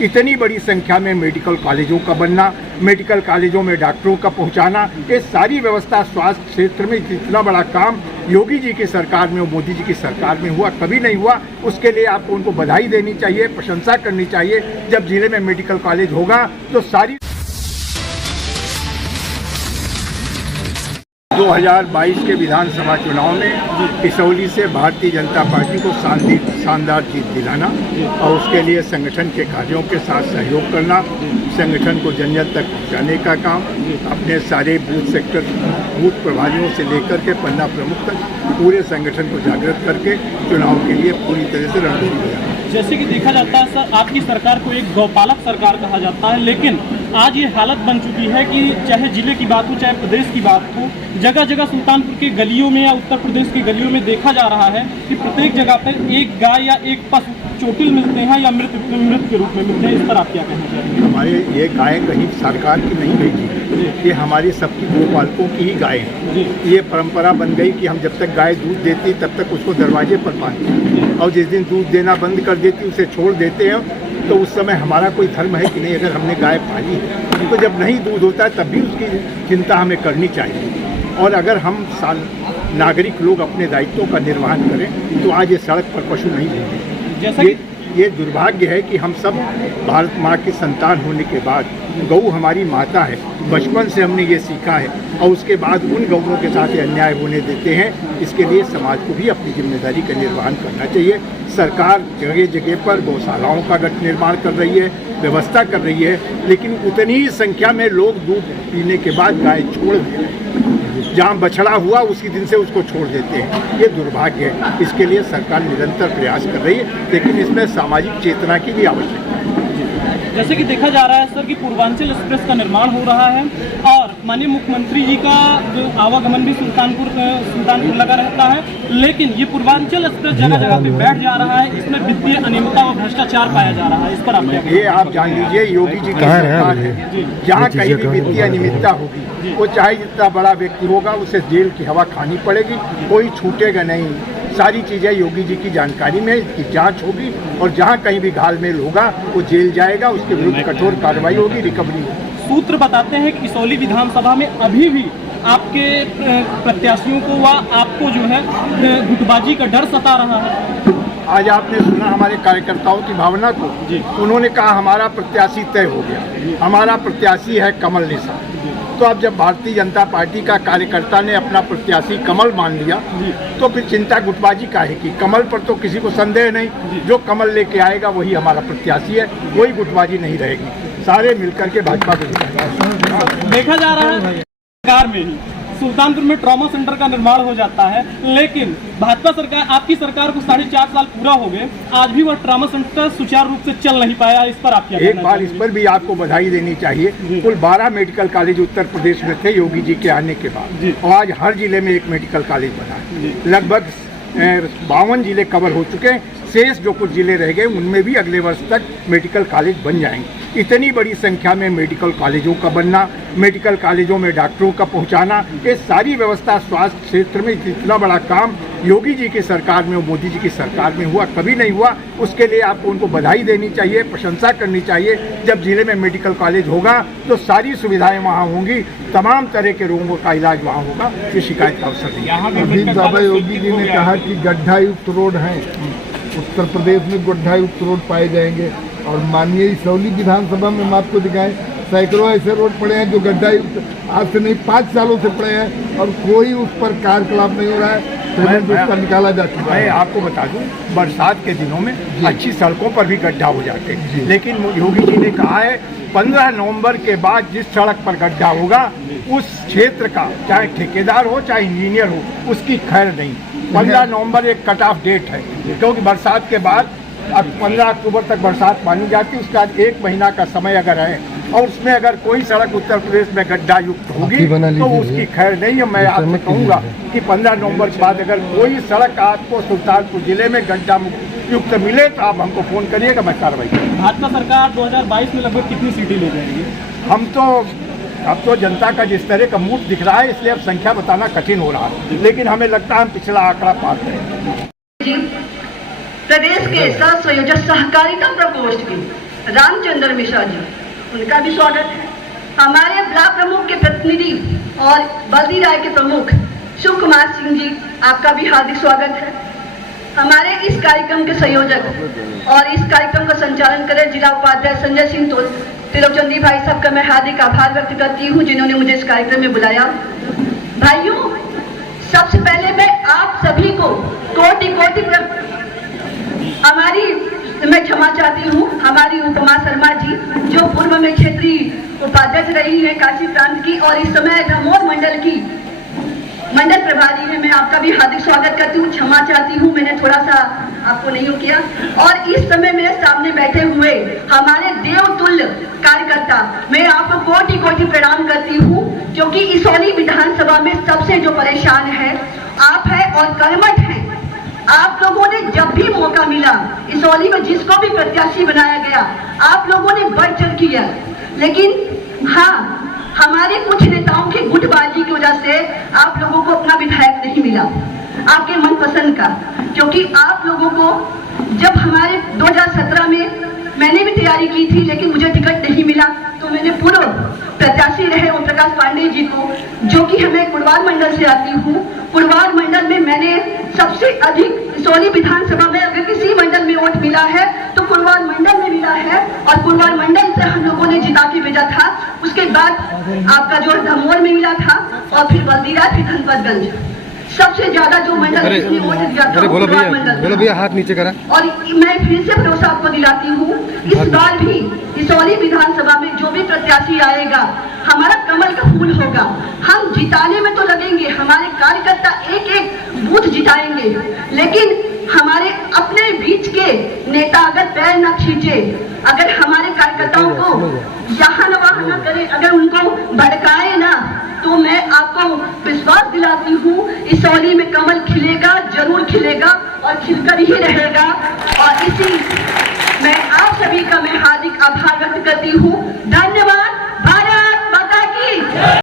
इतनी बड़ी संख्या में मेडिकल कॉलेजों का बनना, मेडिकल कॉलेजों में डॉक्टरों का पहुंचाना, ये सारी व्यवस्था स्वास्थ्य क्षेत्र में इतना बड़ा काम योगी जी की सरकार में और मोदी जी की सरकार में हुआ, कभी नहीं हुआ। उसके लिए आपको उनको बधाई देनी चाहिए, प्रशंसा करनी चाहिए। जब जिले में मेडिकल कॉलेज होगा तो सारी 2022 के विधानसभा चुनाव में इसौली से भारतीय जनता पार्टी को शानदार जीत दिलाना और उसके लिए संगठन के कार्यों के साथ सहयोग करना, संगठन को जन जन तक पहुँचाने का काम, अपने सारे बूथ प्रभारियों से लेकर के पन्ना प्रमुख तक पूरे संगठन को जागृत करके चुनाव के लिए पूरी तरह से रणनीति बनाना। जैसे कि देखा जाता है सर, आपकी सरकार को एक गौपालक सरकार कहा जाता है, लेकिन आज ये हालत बन चुकी है कि चाहे जिले की बात हो चाहे प्रदेश की बात हो, जगह जगह सुल्तानपुर के गलियों में या उत्तर प्रदेश की गलियों में देखा जा रहा है कि प्रत्येक जगह पर एक गाय या एक पशु चोटिल मिलते हैं या मृत के रूप में मिलते हैं। इस पर आप क्या कहना चाहेंगे? हमारे ये गाय कहीं सरकार की नहीं भेजी, ये हमारी सबकी गोपालकों की ही गाय है। ये परंपरा बन गई कि हम जब तक गाय दूध देती तब तक उसको दरवाजे पर बांधते हैं और जिस दिन दूध देना बंद कर देती उसे छोड़ देते हैं। तो उस समय हमारा कोई धर्म है कि नहीं, अगर हमने गाय पाली है तो जब नहीं दूध होता है तब भी उसकी चिंता हमें करनी चाहिए। और अगर हम नागरिक लोग अपने दायित्वों का निर्वहन करें तो आज ये सड़क पर पशु नहीं मिलेंगे। ये दुर्भाग्य है कि हम सब भारत माँ की संतान होने के बाद गऊ हमारी माता है, बचपन से हमने ये सीखा है और उसके बाद उन गऊओं के साथ अन्याय होने देते हैं। इसके लिए समाज को भी अपनी जिम्मेदारी का निर्वहन करना चाहिए। सरकार जगह जगह पर गौशालाओं का निर्माण कर रही है, व्यवस्था कर रही है, लेकिन उतनी ही संख्या में लोग दूध पीने के बाद गाय छोड़ देते हैं। जहाँ बछड़ा हुआ उसी दिन से उसको छोड़ देते हैं। ये दुर्भाग्य है। इसके लिए सरकार निरंतर प्रयास कर रही है, लेकिन इसमें सामाजिक चेतना की भी आवश्यकता है। जैसे कि देखा जा रहा है सर कि पूर्वांचल एक्सप्रेस का निर्माण हो रहा है और माननीय मुख्यमंत्री जी का जो आवागमन भी सुल्तानपुर लगा रहता है, लेकिन ये पूर्वांचल एक्सप्रेस जगह जगह पे बैठ जा रहा है। इसमें वित्तीय अनियमितता और भ्रष्टाचार पाया जा रहा है। इस पर आप क्या? ये आप जान लीजिए, योगी जी की सरकार है। जहाँ कहीं भी वित्तीय अनियमितता होगी, वो चाहे जितना बड़ा व्यक्ति होगा उसे जेल की हवा खानी पड़ेगी, कोई छूटेगा नहीं। सारी चीज़ें योगी जी की जानकारी में, इसकी जांच होगी और जहां कहीं भी घालमेल होगा वो जेल जाएगा, उसके विरुद्ध कठोर कार्रवाई होगी, रिकवरी होगी। सूत्र बताते हैं कि इसौली विधानसभा में अभी भी आपके प्रत्याशियों को व आपको जो है गुटबाजी का डर सता रहा है। आज आपने सुना हमारे कार्यकर्ताओं की भावना को। उन्होंने कहा हमारा प्रत्याशी तय हो गया, हमारा प्रत्याशी है कमल निशान। तो अब जब भारतीय जनता पार्टी का कार्यकर्ता ने अपना प्रत्याशी कमल मान लिया तो फिर चिंता गुटबाजी काहे की? कमल पर तो किसी को संदेह नहीं, जो कमल लेके आएगा वही हमारा प्रत्याशी है, कोई गुटबाजी नहीं रहेगी। सारे मिलकर के भाजपा को देखा जा रहा है। सरकार में ही सुल्तानपुर में ट्रॉमा सेंटर का निर्माण हो जाता है, लेकिन भाजपा सरकार, आपकी सरकार को 4.5 साल पूरा हो गए, आज भी वह ट्रॉमा सेंटर सुचारू रूप से चल नहीं पाया। इस पर आप क्या? एक बार इस पर भी आपको बधाई देनी चाहिए। कुल 12 मेडिकल कॉलेज उत्तर प्रदेश में थे योगी जी के आने के बाद, और आज हर जिले में एक मेडिकल कॉलेज बना है। लगभग 52 जिले कवर हो चुके हैं। शेष जो कुछ जिले रह गए उनमें भी अगले वर्ष तक मेडिकल कॉलेज बन जाएंगे। इतनी बड़ी संख्या में मेडिकल कॉलेजों का बनना, मेडिकल कॉलेजों में डॉक्टरों का पहुंचाना, ये सारी व्यवस्था स्वास्थ्य क्षेत्र में इतना बड़ा काम योगी जी की सरकार में और मोदी जी की सरकार में हुआ, कभी नहीं हुआ। उसके लिए आपको उनको बधाई देनी चाहिए, प्रशंसा करनी चाहिए। जब जिले में मेडिकल कॉलेज होगा तो सारी सुविधाएं वहाँ होंगी, तमाम तरह के रोगों का इलाज वहाँ होगा, ये शिकायत का अवसर नहीं। अभी बाबा योगी जी ने कहा कि गड्ढा युक्त रोड हैं, उत्तर प्रदेश में गड्ढा युक्त रोड पाए जाएंगे। और माननीय इसौली विधानसभा में हम आपको दिखाएं, सैकड़ों ऐसे रोड पड़े हैं जो गड्ढा युक्त आज से नहीं 5 सालों से पड़े हैं और कोई उस पर कार्यकलाप नहीं हो रहा है, पेमेंट उसका निकाला जा चुका है। मैं आपको बता दूं, बरसात के दिनों में अच्छी सड़कों पर भी गड्ढा हो जाते हैं, लेकिन योगी जी ने कहा है 15 नवंबर के बाद जिस सड़क पर गड्ढा होगा उस क्षेत्र का, चाहे ठेकेदार हो चाहे इंजीनियर हो, उसकी खैर नहीं। 15 नवंबर एक कट ऑफ डेट है, क्योंकि बरसात के बाद अब 15 अक्टूबर तक बरसात मानी जाती है। उसके बाद 1 महीना का समय अगर है और उसमें अगर कोई सड़क उत्तर प्रदेश में गड्ढा युक्त होगी तो उसकी खैर नहीं है। मैं आपसे कहूँगा कि 15 नवंबर के बाद अगर कोई सड़क आपको सुल्तानपुर जिले में गड्ढा युक्त मिले तो आप हमको फ़ोन करिएगा, मैं कार्रवाई करूँगा। भाजपा सरकार 2022 में लगभग कितनी सीटें ले जाएगी? अब तो जनता का जिस तरह का मूड दिख रहा है, इसलिए अब संख्या बताना कठिन हो रहा है, लेकिन हमें लगता है हम पिछला आंकड़ा पार करेंगे। प्रदेश के सहसंयोजक सहकारिता प्रकोष्ठ की रामचंद्र मिश्रा जी, उनका भी स्वागत है। हमारे ब्लॉक प्रमुख के प्रतिनिधि और बल्दी राय के प्रमुख शिव कुमार सिंह जी, आपका भी हार्दिक स्वागत है। हमारे इस कार्यक्रम के संयोजक और इस कार्यक्रम का संचालन करे जिला उपाध्याय संजय सिंह तिलोचंदी भाई, सबका मैं हार्दिक आभार व्यक्त करती हूँ जिन्होंने मुझे इस कार्यक्रम में बुलाया। भाइयों, सबसे पहले मैं आप सभी को कोटि कोटि मैं क्षमा चाहती हूँ हमारी उपमा शर्मा जी, जो पूर्व में क्षेत्रीय उपाध्यक्ष रही है काशी प्रांत की और इस समय धमोर मंडल की मंडल प्रभारी है। मैं आपका भी हार्दिक स्वागत करती हूँ, क्षमा चाहती हूँ मैंने थोड़ा सा आपको नहीं किया। और इस समय मेरे सामने बैठे हुए हमारे देवतुल्य कार्यकर्ता, मैं आपको कोटि कोटि प्रणाम करती हूँ, क्योंकि इसौली विधानसभा में सबसे जो परेशान है आप है और कर्मठ है। आप लोगों ने जब भी मौका मिला इसौली में जिसको भी प्रत्याशी बनाया गया, आप लोगों ने बढ़ चढ़ किया, लेकिन हाँ, हमारे कुछ नेताओं की गुटबाजी की वजह से आप लोगों को अपना विधायक नहीं मिला, आपके मनपसंद का। क्योंकि आप लोगों को जब हमारे 2017 में मैंने भी तैयारी की थी, लेकिन मुझे टिकट नहीं मिला, तो मैंने पूर्व प्रत्याशी रहे ओम प्रकाश पांडे जी को, जो कि हमें कुड़वार मंडल से आती हूँ, कुड़वार मंडल में मैंने सबसे अधिक इसौली विधानसभा में अगर किसी मंडल में वोट मिला है तो कुड़वार मंडल में मिला है, और कुड़वार मंडल से हम लोगों ने जिता के भेजा था। उसके बाद आपका जो धमोर में मिला था और फिर बल्दीरा, फिर धनपतगंज, सबसे ज्यादा जो मंडल जिसने वोट दिया था बोलो भैया हाथ नीचे करा। और मैं फिर से भरोसा आपको दिलाती हूँ, इस बार भी इसौली विधानसभा में जो भी प्रत्याशी आएगा हमारा कमल का फूल होगा। हम जिताने में तो लगेंगे, हमारे कार्यकर्ता एक एक बूथ जिताएंगे, लेकिन हमारे अपने बीच के नेता अगर पैर न खींचे, अगर हमारे कार्यकर्ताओं को यहाँ न वहाँ न करे, अगर उनको भड़काए ना, तो मैं आपको विश्वास दिलाती हूँ इसौली में कमल खिलेगा, जरूर खिलेगा और खिलकर ही रहेगा। और इसी मैं आप सभी का मैं हार्दिक आभार व्यक्त करती हूँ। धन्यवाद।